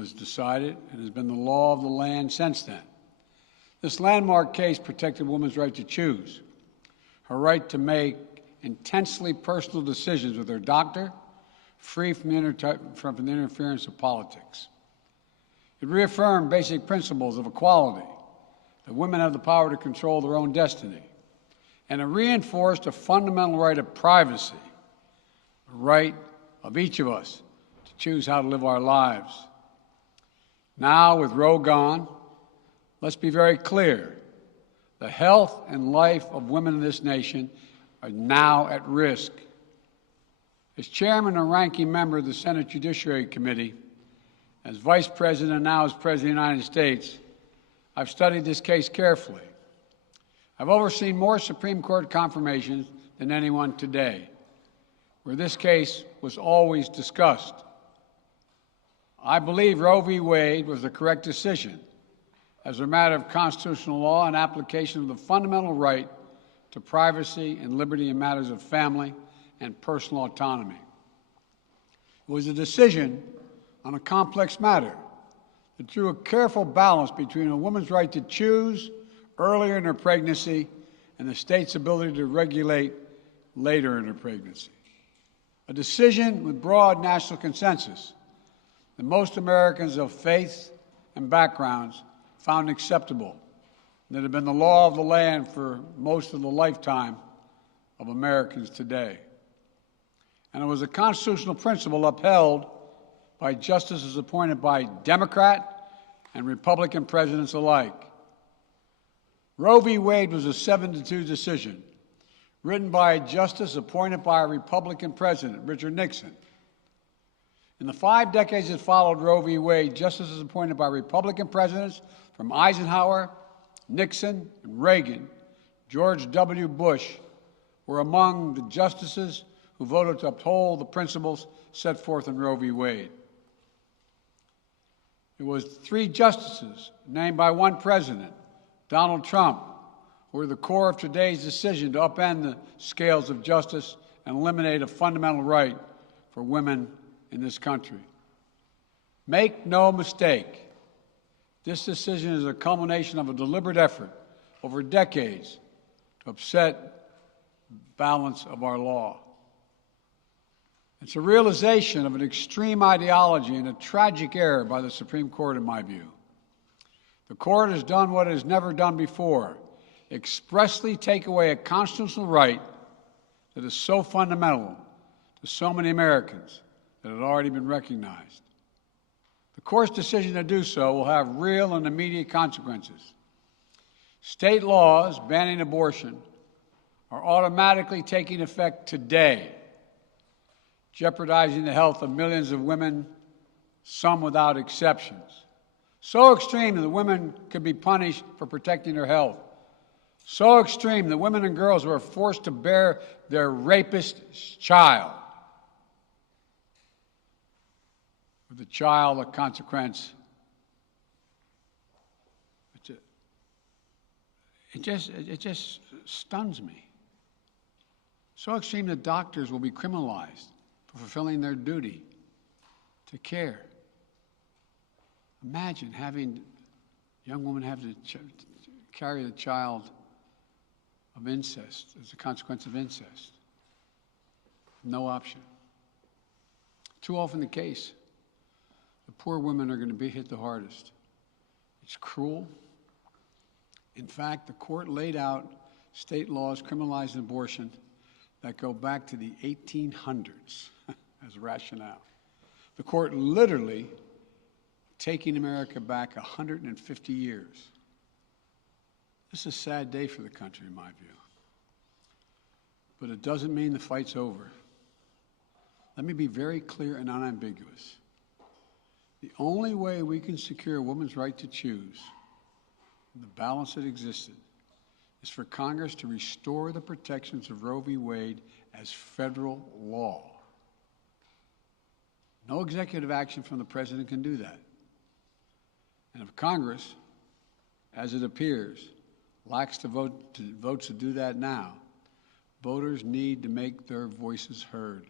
was decided and has been the law of the land since then. This landmark case protected women's right to choose, her right to make intensely personal decisions with her doctor, free from the interference of politics. It reaffirmed basic principles of equality, that women have the power to control their own destiny, and it reinforced a fundamental right of privacy, a right of each of us to choose how to live our lives. Now, with Roe gone, let's be very clear. The health and life of women in this nation are now at risk. As chairman and ranking member of the Senate Judiciary Committee, as vice president and now as president of the United States, I've studied this case carefully. I've overseen more Supreme Court confirmations than anyone today, where this case was always discussed. I believe Roe v. Wade was the correct decision as a matter of constitutional law and application of the fundamental right to privacy and liberty in matters of family and personal autonomy. It was a decision on a complex matter that drew a careful balance between a woman's right to choose earlier in her pregnancy and the state's ability to regulate later in her pregnancy. A decision with broad national consensus that most Americans of faith and backgrounds found acceptable, and that had been the law of the land for most of the lifetime of Americans today. And it was a constitutional principle upheld by justices appointed by Democrat and Republican presidents alike. Roe v. Wade was a 7-2 decision, written by a justice appointed by a Republican president, Richard Nixon. In the 5 decades that followed Roe v. Wade, justices appointed by Republican presidents from Eisenhower, Nixon, and Reagan, George W. Bush, were among the justices who voted to uphold the principles set forth in Roe v. Wade. It was 3 justices named by one president, Donald Trump, who were the core of today's decision to upend the scales of justice and eliminate a fundamental right for women in this country. Make no mistake, this decision is a culmination of a deliberate effort over decades to upset the balance of our law. It's a realization of an extreme ideology and a tragic error by the Supreme Court, in my view. The court has done what it has never done before, expressly take away a constitutional right that is so fundamental to so many Americans that had already been recognized. The court's decision to do so will have real and immediate consequences. State laws banning abortion are automatically taking effect today, jeopardizing the health of millions of women, some without exceptions. So extreme that women could be punished for protecting their health. So extreme that women and girls who are forced to bear their rapist's child, with the child a consequence. It just stuns me. So extreme that doctors will be criminalized for fulfilling their duty to care. Imagine having a young woman have to carry the child of incest as a consequence of incest. No option. Too often the case, the poor women are going to be hit the hardest. It's cruel. In fact, the court laid out state laws criminalizing abortion that go back to the 1800s as rationale. The court literally taking America back 150 years. This is a sad day for the country, in my view. But it doesn't mean the fight's over. Let me be very clear and unambiguous. The only way we can secure a woman's right to choose, the balance that existed, is for Congress to restore the protections of Roe v. Wade as federal law. No executive action from the president can do that. And if Congress, as it appears, lacks the votes to do that now, voters need to make their voices heard.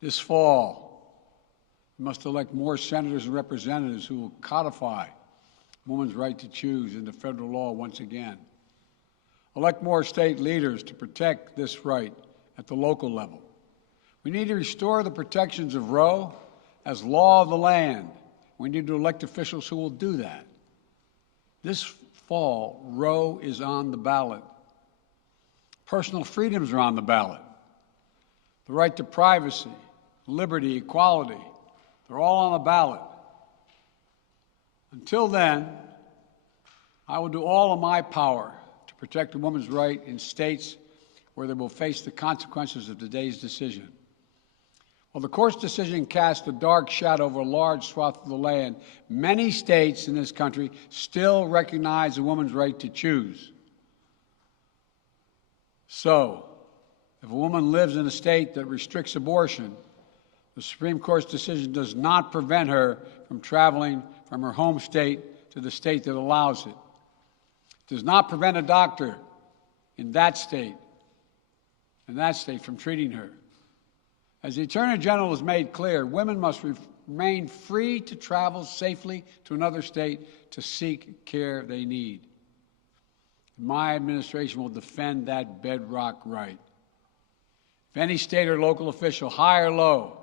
This fall, We must elect more senators and representatives who will codify women's right to choose into federal law once again. Elect more state leaders to protect this right at the local level. We need to restore the protections of Roe as law of the land. We need to elect officials who will do that. This fall, Roe is on the ballot. Personal freedoms are on the ballot. The right to privacy, liberty, equality, they're all on the ballot. Until then, I will do all in my power to protect a woman's right in states where they will face the consequences of today's decision. While the court's decision cast a dark shadow over a large swath of the land, many states in this country still recognize a woman's right to choose. So, if a woman lives in a state that restricts abortion, the Supreme Court's decision does not prevent her from traveling from her home state to the state that allows it. It does not prevent a doctor in that state from treating her. As the Attorney General has made clear, women must remain free to travel safely to another state to seek care they need. My administration will defend that bedrock right. If any state or local official, high or low,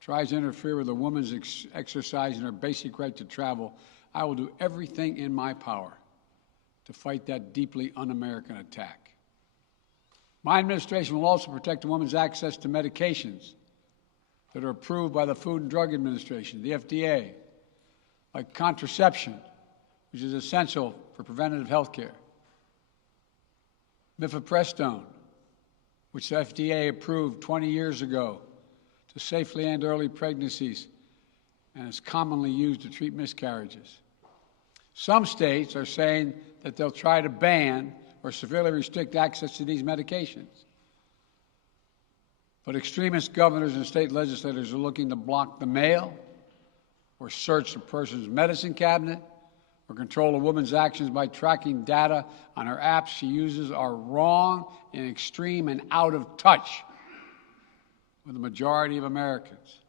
tries to interfere with a woman's exercising her basic right to travel, I will do everything in my power to fight that deeply un-American attack. My administration will also protect a woman's access to medications that are approved by the Food and Drug Administration, the FDA, like contraception, which is essential for preventative health care, mifepristone, which the FDA approved 20 years ago to safely end early pregnancies and is commonly used to treat miscarriages. Some states are saying that they'll try to ban or severely restrict access to these medications. But extremist governors and state legislators are looking to block the mail or search a person's medicine cabinet or control a woman's actions by tracking data on her apps she uses are wrong and extreme and out of touch with the majority of Americans.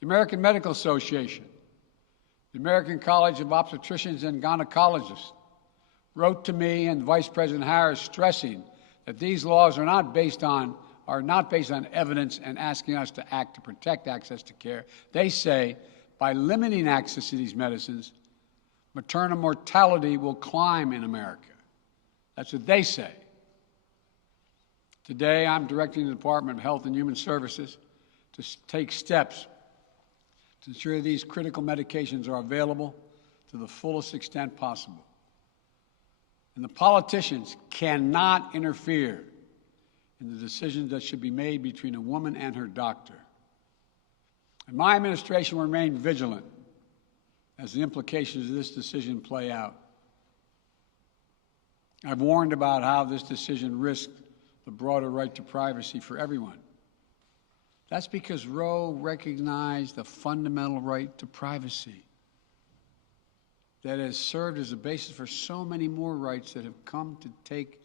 The American Medical Association, the American College of Obstetricians and Gynecologists, wrote to me and Vice President Harris stressing that these laws are not based on evidence and asking us to act to protect access to care. They say by limiting access to these medicines, maternal mortality will climb in America. That's what they say. Today, I'm directing the Department of Health and Human Services to take steps to ensure these critical medications are available to the fullest extent possible. And the politicians cannot interfere in the decisions that should be made between a woman and her doctor. And my administration will remain vigilant as the implications of this decision play out. I've warned about how this decision risks the broader right to privacy for everyone. That's because Roe recognized the fundamental right to privacy that has served as a basis for so many more rights that we've come to take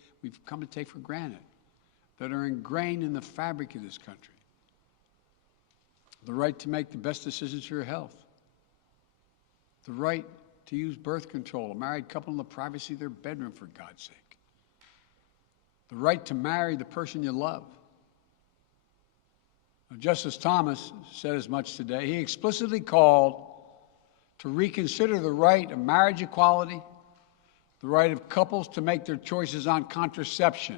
for granted, that are ingrained in the fabric of this country. The right to make the best decisions for your health. The right to use birth control, a married couple in the privacy of their bedroom, for God's sake. The right to marry the person you love. Now, Justice Thomas said as much today. He explicitly called to reconsider the right of marriage equality, the right of couples to make their choices on contraception.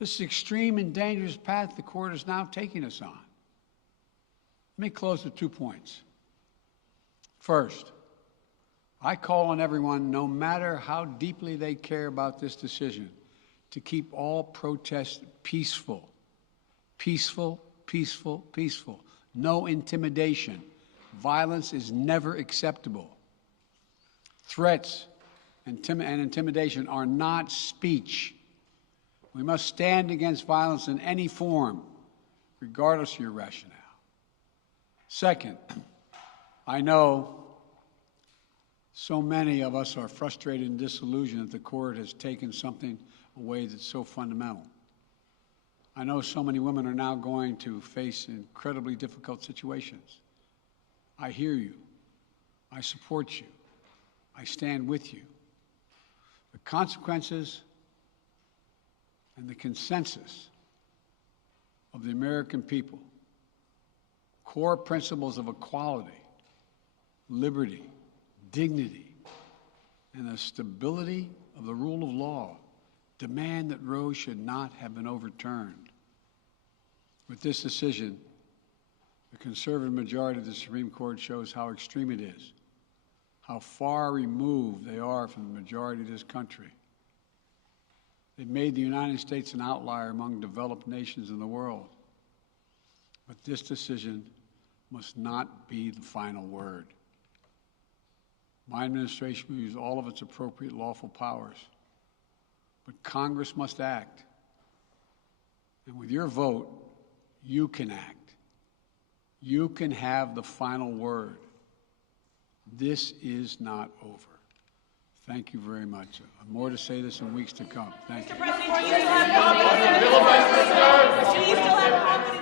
This is extreme and dangerous path the court is now taking us on. Let me close with 2 points. First, I call on everyone, no matter how deeply they care about this decision, to keep all protests peaceful. Peaceful, peaceful, peaceful. No intimidation. Violence is never acceptable. Threats and intimidation are not speech. We must stand against violence in any form, regardless of your rationale. Second, I know so many of us are frustrated and disillusioned that the court has taken something away that's so fundamental. I know so many women are now going to face incredibly difficult situations. I hear you. I support you. I stand with you. The consequences and the consensus of the American people, core principles of equality, liberty, dignity, and the stability of the rule of law demand that Roe should not have been overturned. With this decision, the conservative majority of the Supreme Court shows how extreme it is, how far removed they are from the majority of this country. They've made the United States an outlier among developed nations in the world. But this decision must not be the final word. My administration will use all of its appropriate lawful powers, but Congress must act. And with your vote, you can act. You can have the final word. This is not over. Thank you very much. More to say this in weeks to come. Thank you. Mr. President, do you still have confidence?